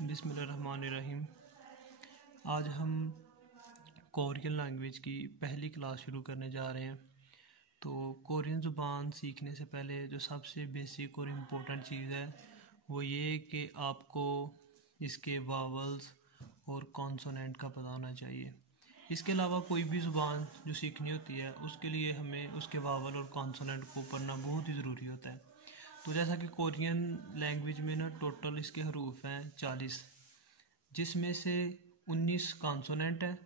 बिस्मिल्लाहिर्रहमानिर्रहीम। आज हम कोरियन लैंग्वेज की पहली क्लास शुरू करने जा रहे हैं। तो कोरियन ज़ुबान सीखने से पहले जो सबसे बेसिक और इम्पोर्टेंट चीज़ है वो ये कि आपको इसके वावल्स और कॉन्सोनेंट का पता होना चाहिए। इसके अलावा कोई भी ज़ुबान जो सीखनी होती है उसके लिए हमें उसके वावल और कॉन्सोनेंट को पढ़ना बहुत ही ज़रूरी होता है। तो जैसा कि कोरियन लैंग्वेज में टोटल इसके हरूफ हैं 40, जिसमें से 19 कॉन्सोनेंट है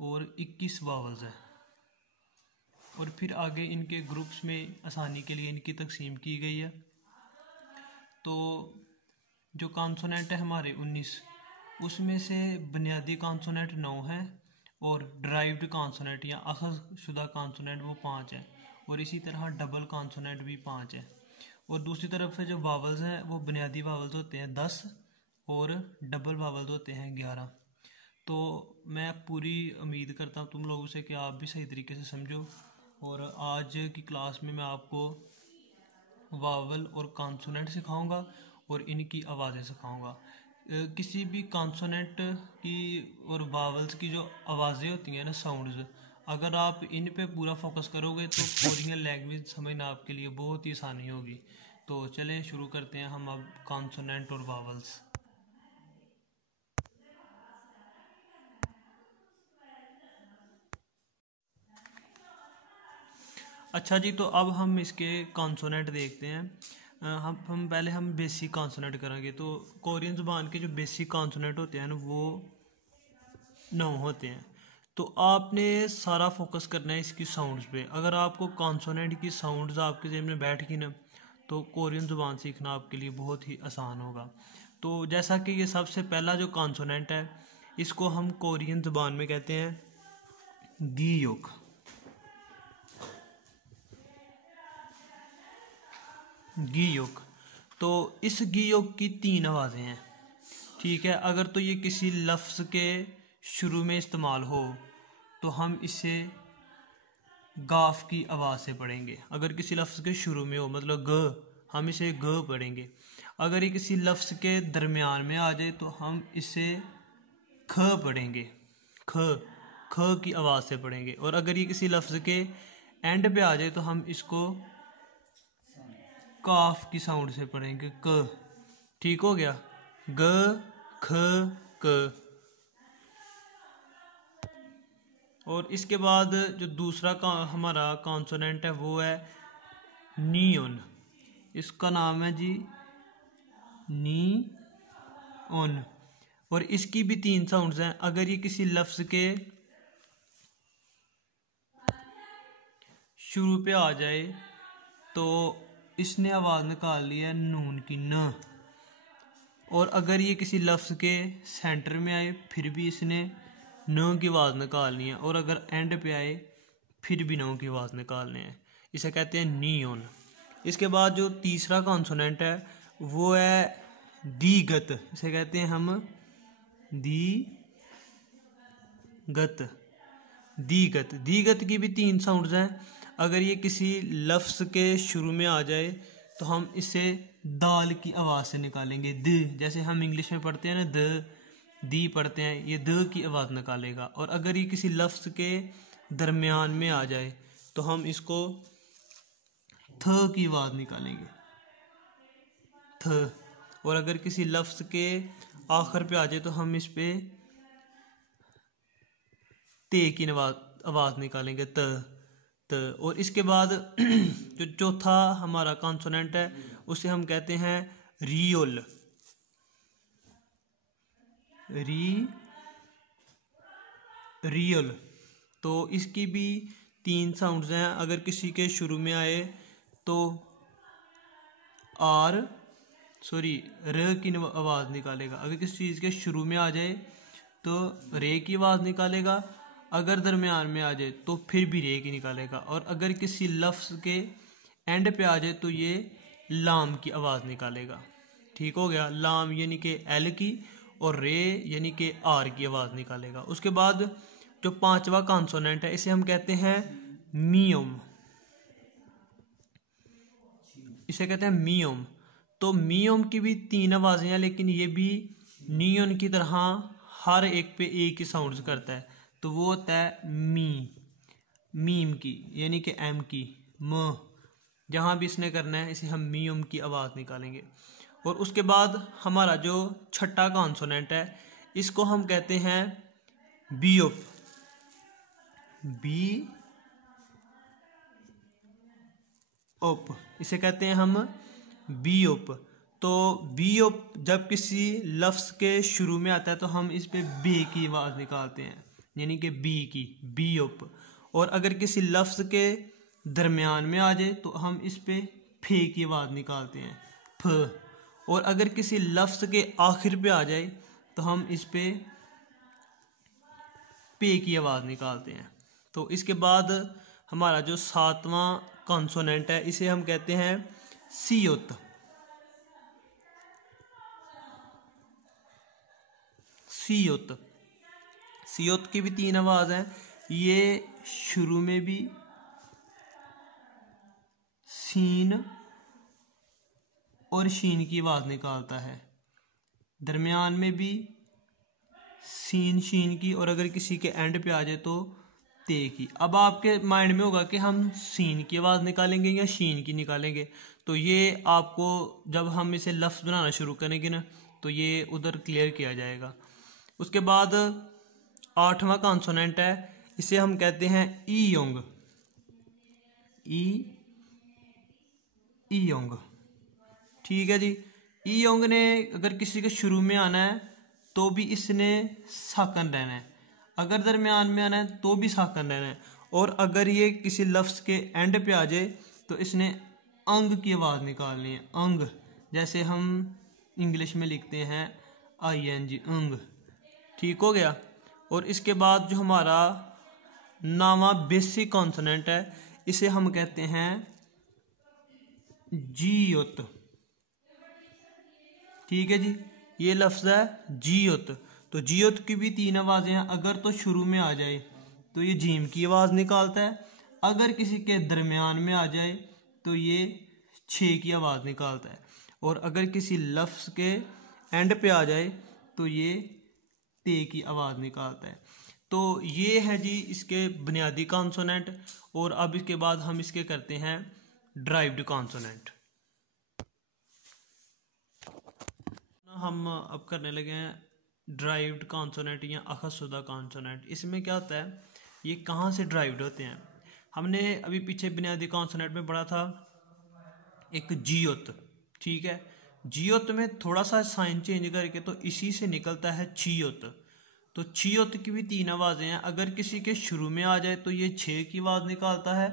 और 21 वावल्स हैं। और फिर आगे इनके ग्रुप्स में आसानी के लिए इनकी तकसीम की गई है। तो जो कॉन्सोनेंट है हमारे 19, उसमें से बुनियादी कॉन्सोनेंट 9 हैं और ड्राइव्ड कॉन्सोनेंट या अखज़ शुदा कॉन्सोनेंट वो 5 है, और इसी तरह डबल कॉन्सोनेंट भी 5 है। और दूसरी तरफ से जो वावल्स हैं वो बुनियादी वावल्स होते हैं 10 और डबल वावल्स होते हैं 11। तो मैं पूरी उम्मीद करता हूँ तुम लोगों से कि आप भी सही तरीके से समझो। और आज की क्लास में मैं आपको वावल और कॉन्सोनेंट सिखाऊंगा और इनकी आवाज़ें सिखाऊंगा। किसी भी कॉन्सोनेंट की और वावल्स की जो आवाज़ें होती हैं ना, साउंड्स, अगर आप इन पे पूरा फोकस करोगे तो कोरियन लैंग्वेज समझना आपके लिए बहुत ही आसानी होगी। तो चलें शुरू करते हैं हम अब कॉन्सोनेंट और वावल्स। अच्छा जी, तो अब हम इसके कॉन्सोनेंट देखते हैं। हम पहले बेसिक कॉन्सोनेंट करेंगे। तो कोरियन ज़ुबान के जो बेसिक कॉन्सोनेंट होते हैं ना वो 9 होते हैं। तो आपने सारा फोकस करना है इसकी साउंड्स पे। अगर आपको कॉन्सोनेंट की साउंड्स आपके ज़हन में बैठ गई ना तो कोरियन ज़ुबान सीखना आपके लिए बहुत ही आसान होगा। तो जैसा कि ये सबसे पहला जो कॉन्सोनेंट है इसको हम कोरियन ज़ुबान में कहते हैं गीयोक। गीयोक। तो इस गीयोक की 3 आवाज़ें हैं, ठीक है। अगर तो ये किसी लफ्ज़ के शुरू में इस्तेमाल हो तो हम इसे गाफ की आवाज़ से पढ़ेंगे। अगर किसी लफ्ज़ के शुरू में हो मतलब ग, हम इसे ग पढ़ेंगे। अगर ये किसी लफ्ज़ के दरमियान में आ जाए तो हम इसे ख पढ़ेंगे, ख ख की आवाज़ से पढ़ेंगे। और अगर ये किसी लफ्ज़ के एंड पे आ जाए तो हम इसको काफ की साउंड से पढ़ेंगे, क। ठीक हो गया, ग ख क। और इसके बाद जो दूसरा हमारा कॉन्सोनेंट है वो है नीओन। इसका नाम है जी नी ओन। और इसकी भी 3 साउंड्स हैं। अगर ये किसी लफ्ज़ के शुरू पे आ जाए तो इसने आवाज़ निकाल ली है नून की, न। और अगर ये किसी लफ्ज़ के सेंटर में आए फिर भी इसने न की आवाज़ निकालनी है। और अगर एंड पे आए फिर भी न की आवाज़ निकालनी है। इसे कहते हैं नीओन। इसके बाद जो तीसरा कॉन्सोनेंट है वो है दीगत। इसे कहते हैं हम दीगत। दीगत दीगत की भी 3 साउंड्स हैं। अगर ये किसी लफ्ज़ के शुरू में आ जाए तो हम इसे दाल की आवाज़ से निकालेंगे, द। जैसे हम इंग्लिश में पढ़ते हैं ना द, दी पढ़ते हैं, ये द की आवाज़ निकालेगा। और अगर ये किसी लफ्ज़ के दरमियान में आ जाए तो हम इसको थ की आवाज़ निकालेंगे, थ। और अगर किसी लफ्ज़ के आखिर पे आ जाए तो हम इस पे ते की आवाज़ निकालेंगे, त। और इसके बाद जो चौथा हमारा कॉन्सोनेंट है उसे हम कहते हैं रियोल। रियल। तो इसकी भी 3 साउंड्स हैं। अगर किसी के शुरू में आए तो र की आवाज़ निकालेगा। अगर किसी चीज़ के शुरू में आ जाए तो रे की आवाज़ निकालेगा। अगर दरमियान में आ जाए तो फिर भी रे की निकालेगा। और अगर किसी लफ्ज़ के एंड पे आ जाए तो ये लाम की आवाज़ निकालेगा। ठीक हो गया, लाम यानी कि एल की, और रे यानी कि आर की आवाज़ निकालेगा। उसके बाद जो 5वां कॉन्सोनेंट है इसे हम कहते हैं मियोम। इसे कहते हैं मियोम। तो मियोम की भी 3 आवाज़ें हैं लेकिन ये भी नियन की तरह हर एक पे एक ही साउंड्स करता है, तो वो होता है मी, मीम की यानी कि एम की, म। जहाँ भी इसने करना है इसे हम मीम की आवाज़ निकालेंगे। और उसके बाद हमारा जो छठा कॉन्सोनेंट है इसको हम कहते हैं बीओप, बी ओप, इसे कहते हैं हम बीओप। तो बीओप जब किसी लफ्ज़ के शुरू में आता है तो हम इस पे बी की आवाज़ निकालते हैं, यानी कि बी की, बीओप। और अगर किसी लफ्ज़ के दरमियान में आ जाए तो हम इस पे फे की आवाज़ निकालते हैं, फ। और अगर किसी लफ्ज़ के आखिर पे आ जाए तो हम इस पे पे की आवाज़ निकालते हैं। तो इसके बाद हमारा जो सातवां कॉन्सोनेंट है इसे हम कहते हैं सीयोत, सीयोत। सीयोत की भी तीन आवाज़ हैं, ये शुरू में भी सीन और शीन की आवाज़ निकालता है, दरमियान में भी सीन शीन की, और अगर किसी के एंड पे आ जाए तो ते की। अब आपके माइंड में होगा कि हम सीन की आवाज़ निकालेंगे या शीन की निकालेंगे, तो ये आपको जब हम इसे लफ्ज़ बनाना शुरू करेंगे ना तो ये उधर क्लियर किया जाएगा। उसके बाद आठवां कॉन्सोनेंट है, इसे हम कहते हैं ई योंग, ई योंग, ठीक है जी। ई योंग ने अगर किसी के शुरू में आना है तो भी इसने साकन रहना है, अगर दरमियान में आना है तो भी साकन रहना है, और अगर ये किसी लफ्ज़ के एंड पे आ जाए तो इसने अंग की आवाज़ निकालनी है, अंग। जैसे हम इंग्लिश में लिखते हैं ING, अंग, ठीक हो गया। और इसके बाद जो हमारा नामा बेसिक कॉन्सोनेंट है इसे हम कहते हैं जीयोत, ठीक है जी। ये लफ्ज़ है जीयोत। तो जीयोत की भी तीन आवाज़ें हैं, अगर तो शुरू में आ जाए तो ये जीम की आवाज़ निकालता है, अगर किसी के दरमियान में आ जाए तो ये छे की आवाज़ निकालता है, और अगर किसी लफ्ज़ के एंड पे आ जाए तो ये ते की आवाज़ निकालता है। तो ये है जी इसके बुनियादी कॉन्सोनेंट। और अब इसके बाद हम इसके करते हैं ड्राइव्ड कॉन्सोनेंट। हम अब करने लगे हैं ड्राइव्ड कॉन्सोनेंट या अखज़शुदा कॉन्सोनेंट। इसमें क्या होता है, ये कहाँ से ड्राइव्ड होते हैं। हमने अभी पीछे बुनियादी कॉन्सोनेंट में पढ़ा था एक जीयोत, ठीक है। जीयोत में थोड़ा सा साइन चेंज करके तो इसी से निकलता है छियोत। तो छियोत की भी तीन आवाज़ें हैं, अगर किसी के शुरू में आ जाए तो ये छः की आवाज़ निकालता है,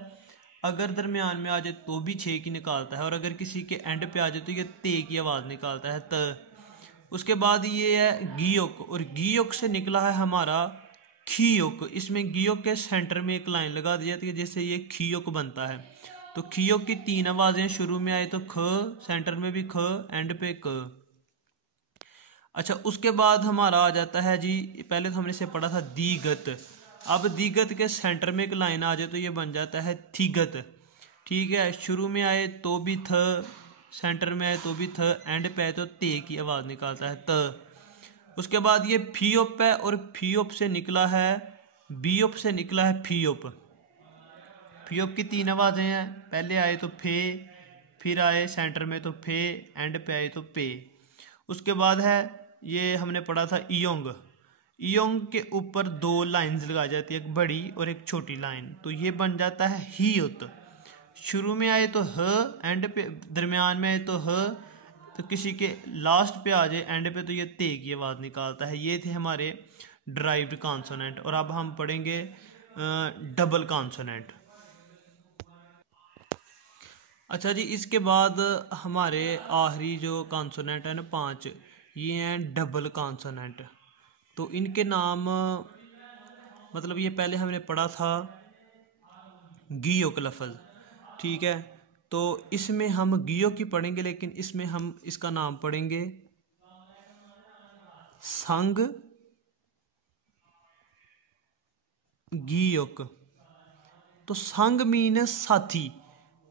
अगर दरमियान में आ जाए तो भी छः की निकालता है, और अगर किसी के एंड पे आ जाए तो ये ते की आवाज़ निकालता है, त। उसके बाद ये है गीयोक, और गीयोक से निकला है हमारा खीयोक। इसमें गीयोक के सेंटर में एक लाइन लगा दी जाती है जिससे ये खीयोक बनता है। तो खीयोक की तीन आवाज़ें, शुरू में आए तो ख, सेंटर में भी ख, एंड पे क। अच्छा, उसके बाद हमारा आ जाता है जी, पहले तो हमने इसे पढ़ा था दीगत। अब दीगत के सेंटर में एक लाइन आ जाए तो ये बन जाता है थीगत, ठीक है। शुरू में आए तो भी थ, सेंटर में आए तो भी थ, एंड पे आए तो ते की आवाज़ निकालता है, त। उसके बाद ये फीओप है, और फीओप से निकला है, बीओप से निकला है फीओप। फीओप की तीन आवाज़ें हैं, पहले आए तो फे, फिर आए सेंटर में तो फे, एंड पे आए तो पे। उसके बाद है ये हमने पढ़ा था इयोंग। इयोंग के ऊपर दो लाइंस लगाई जाती है, एक बड़ी और एक छोटी लाइन, तो ये बन जाता है हीयोत। शुरू में आए तो ह, एंड पे दरमियान में आए तो ह, तो किसी के लास्ट पे आ जाए एंड पे तो ये ते की आवाज़ निकालता है। ये थे हमारे ड्राइव्ड कॉन्सोनेंट। और अब हम पढ़ेंगे डबल कॉन्सोनेंट। अच्छा जी, इसके बाद हमारे आखिरी जो कॉन्सोनेंट है ना 5, ये हैं डबल कॉन्सोनेंट। तो इनके नाम, मतलब ये पहले हमने पढ़ा था गीयोक लफ्ज़, ठीक है। तो इसमें हम गीयोक की पढ़ेंगे, लेकिन इसमें हम इसका नाम पढ़ेंगे संग गीयोक। तो संग मीन साथी,